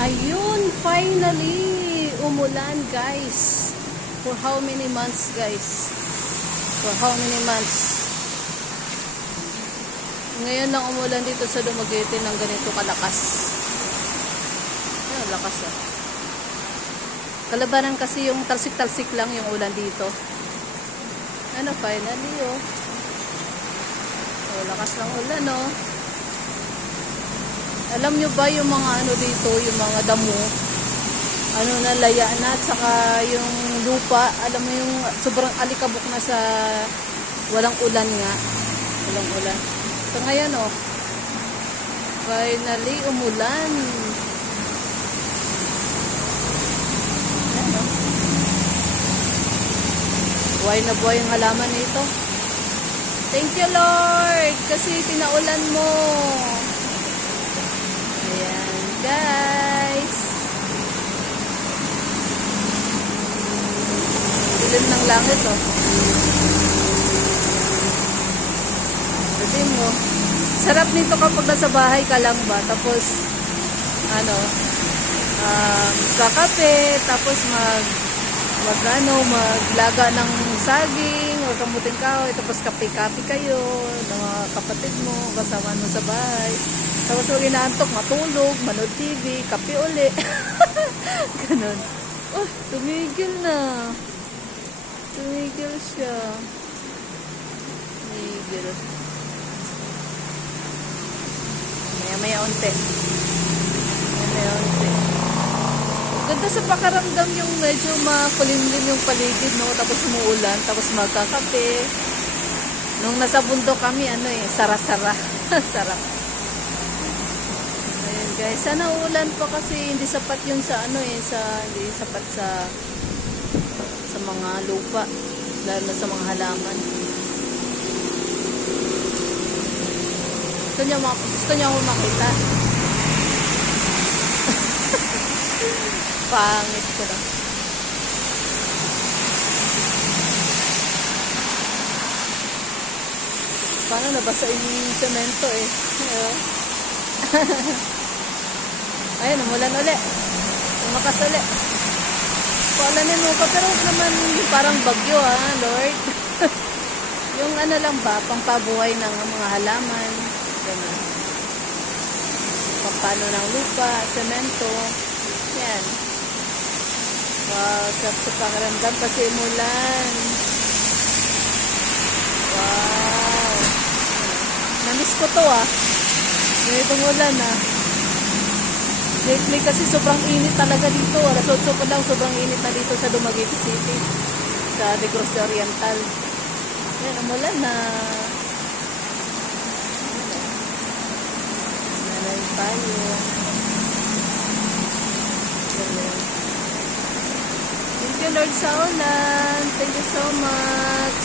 Ayun, finally, umulan guys. For how many months guys? For how many months? Ngayon lang umulan dito sa Dumaguete ng ganito kalakas. Ayun, lakas ah. Kalabanan kasi yung talsik-talsik lang yung ulan dito. Ano, finally oh. Oh, lakas ng ulan oh. Alam nyo ba yung mga ano dito, yung mga damo, ano na, laya na, at saka yung lupa, alam mo yung sobrang alikabok na sa walang ulan nga. Walang ulan. So ngayon oh, finally umulan. Ayan oh. Buhay na buhay ang halaman nito. Thank you Lord, kasi pinaulan mo. Ayan, guys. Dilim ng langit, oh. Sabi mo, sarap nito kapag nasa bahay ka lang ba? Tapos, ano, kakape, tapos maglaga ng saging, o kamuting kahoy, tapos kape-kape kayo, ng mga kapatid mo, kasama mo sa bahay. Tapos huwag inaantok, matulog, manood TV, kape uli. Ganun. Oh, tumigil na. Tumigil siya. Tumigil. Maya-maya unti. Maya-maya unti. Ganda sa pakaramdam yung medyo makulimlim yung paligid, no? Tapos umuulan, tapos magkakape. Nung nasa bundok kami, ano eh, sara-sara. Sarap. Guys, sana ulan pa kasi hindi sapat yun sa ano eh, hindi sapat sa mga lupa, lalo na sa mga halaman. Gusto niyo ako makita. Pangit ko lang. Paano nabasa yung semento eh. Ayun, umulan ulit. Lumakas ulit. Paulanin mo pa, pero naman parang bagyo ha, Lord. Yung ano lang ba, pangpabuhay ng mga halaman. Ganun. Pampano ng lupa, semento. Yan. Wow, sarap sa pakiramdam kasi umulan. Wow. Namiss ko to ah. Ganitong ulan ah. Lately kasi sobrang init talaga dito. Alas 8 pa lang, sobrang init na dito sa Dumaguete City. Sa Negros Oriental. Yan, umulan na. Nanay tayo. Thank you Lord sa ulan. Thank you so much.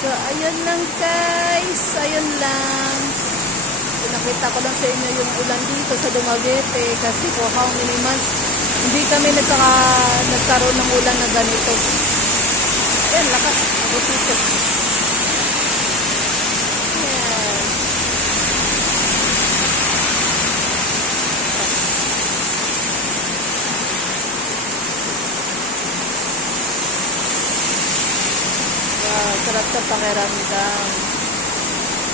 So, ayun lang guys. Ayun lang. Nakita ko lang sa inyo yung ulan dito sa Dumaguete kasi for how many months hindi kami nagkaroon ng ulan na ganito. Ayan, lakas. Butito. Ayan. Wow, sarap sa pakiramdam.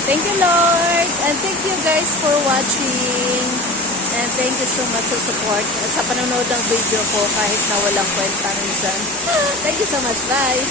Thank you Lord, and thank you guys for watching, and thank you so much sa support sa panonood ng video ko kahit na walang kwenta minsan. Thank you so much, bye!